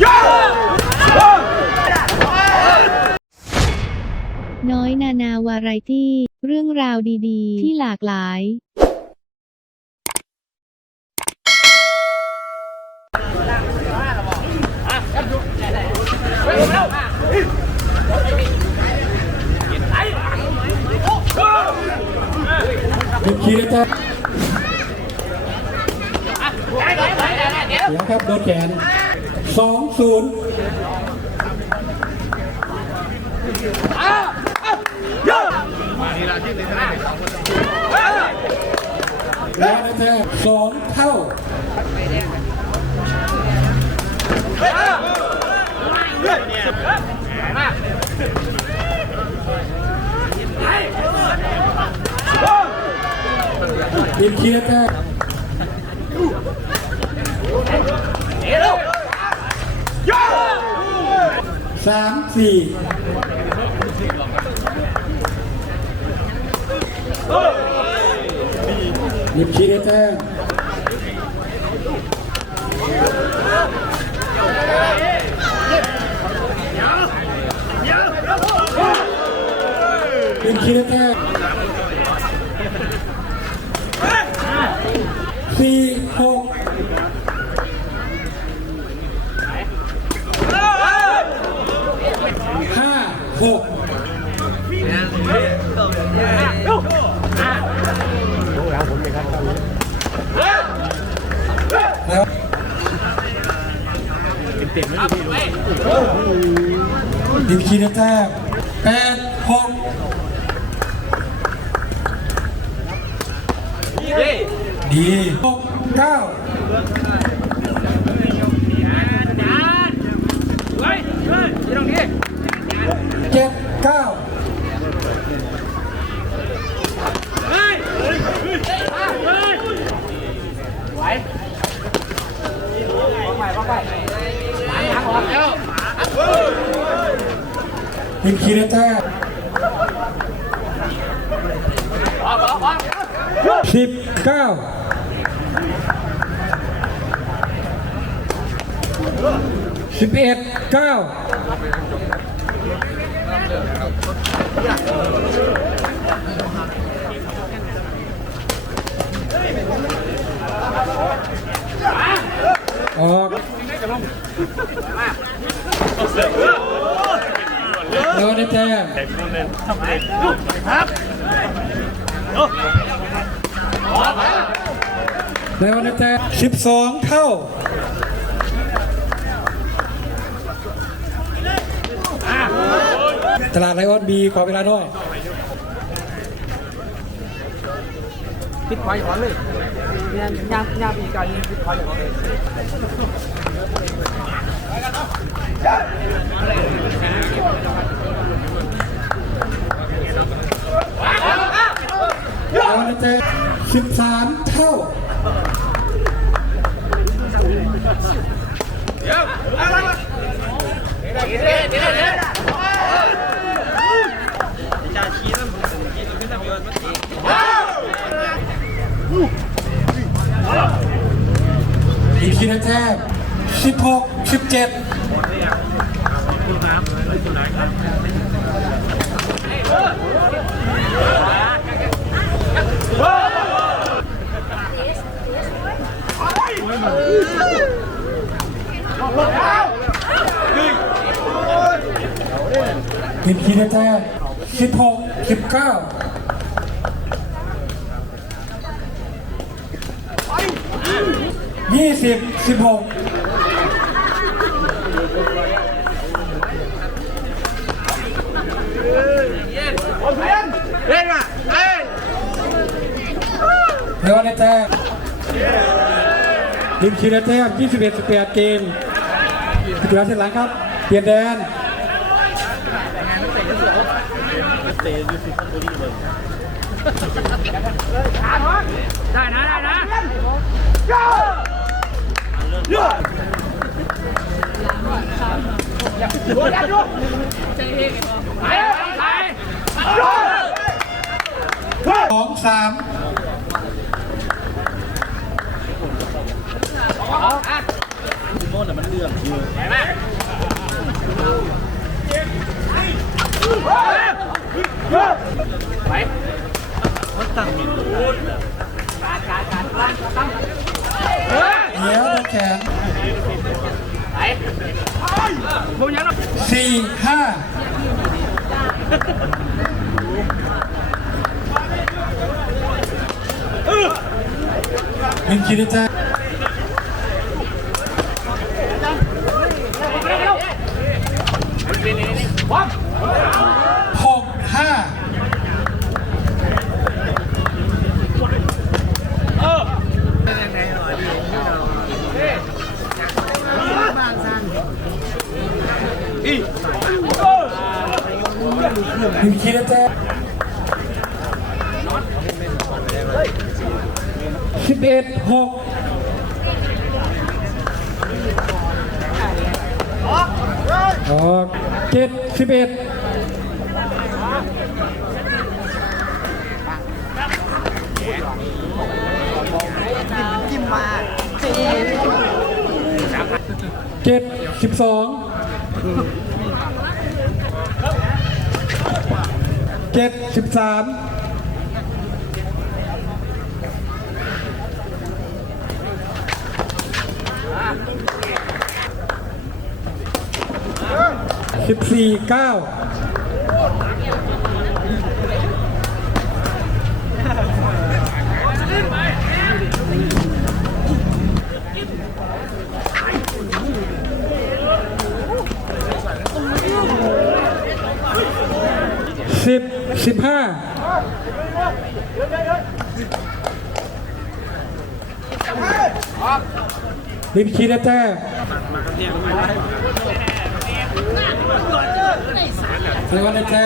น้อยนานาวาไรตี้ เรื่องราวดีๆ ที่หลากหลายหนึ่งขีครับเดี๋ยวครับโดนแขน สองศูนย์แล้วนะแท้สองเท่าดินขีดนะครับ สามสี่ดินขีดนะครับดินขีดนะครับสี่หก ห้าหกดิมคีนแต้มแปดหกดีหกเก้าเจ็ดเก้าดิมคีนะแต้มสิบเก้าสิบเอ็ดเก้า ออกแล้วนะแต้มแล้วนะแต้มสิบสองเท่า ตลาดไลออนบีขอเวลาด้วยปิดไฟก่อนเลยเนี่ยยามยามอีกการปิดไฟก่อนเลยแล้วนะแต้มสิบสามเท่าอีกทีนะ แท้สิบหกสิบเจ็ดอีกทีนะแท้สิบหกสิบเก้า ยี่สิบสิบหกเล่นมาเล่นเดี๋ยวนะแต้มทีมคีนะแต้ม21 18เกมถึงเวลาเส้นหลังครับ เปลี่ยนแดนได้นะได้นะ สองสามโน่นแต่มันเดี๋ยวโด เนแขนสี่ห้าหนึ่งขีดจ๊ะหกห้า หนึ่งขีดนะแจ๊สิบเอ็ดหกออกเจ็ดสิบเอ็ดเจ็ดสิบสอง เจ็ดสิบสามสิบสี่เก้าสิบสิบห้า ลิมคีนะแจ้เรียกว่านะแจ้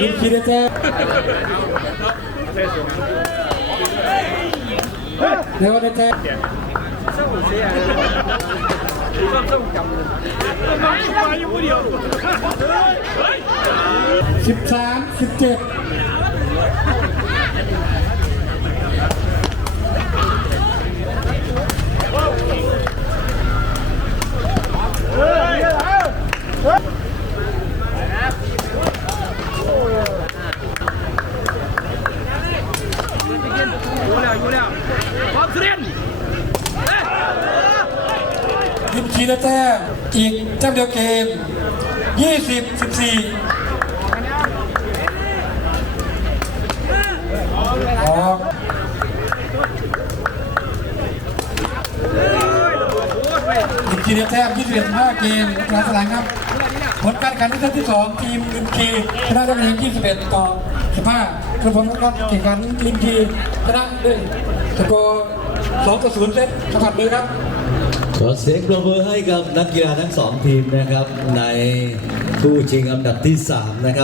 ลิมคีนะแจ้เรียกว่านะแจ้ สิบสามสิบเจ็ดยิมคีนะแต้ม อีกแต้มเดียวเกมยี่สิบสิบสี่ออกยิมคีนะแต้มยี่สิบเอ็ดห้าเกมกลางสนามครับ ผลการแข่งขันที่สองทีมลิมคีชนะได้เพียง21 ต่อ 15คือผมก็แข่งขันลิมคีชนะด้วยสกอร์2ต่อ0เซตสัมผัสมือครับ ขอเสียงปรบมือให้กับนักกีฬาทั้งสองทีมนะครับ ในคู่ชิงอันดับที่ 3 นะครับ